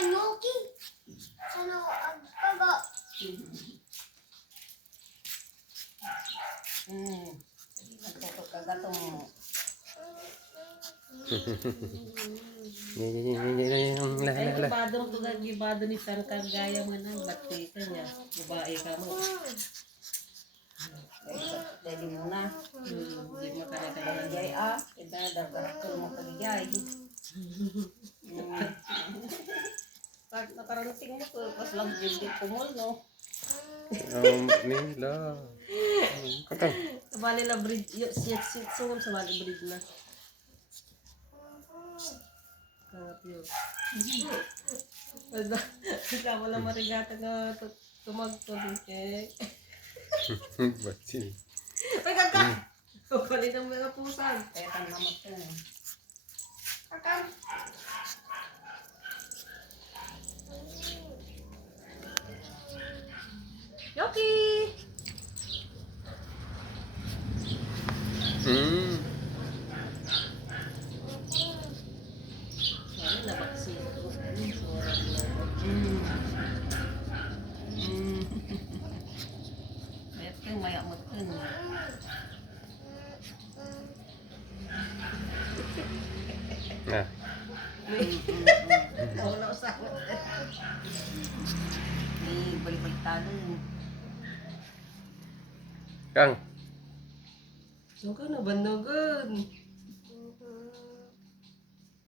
Inoki. Sana agkaga. Nagkakagatong mo. Ay, gibado mo ito, gibado ni Tangkag gaya mo na, bati ka niya, babae ka mo. Jadi muna. Hindi mo ka na Kagayay dadargarakol mo kagayay. Pag nakarating mo ko, pas lang jigit kumul, no? Nila. Kakang. Sabali la bridge, sit sungam sabali bridge na. Kangat yun. Ikaw wala marigata nga tumagtod eh. Bati. Ay, kaka! Kukulit ang mga pusan. Kaya kang namat ka. Kaka! Yoki! Ano na baksin ko? Bayat kang mayamot ka. Ah. Wala usawa. Balik-balik talo. Kang. So ka na bandagan.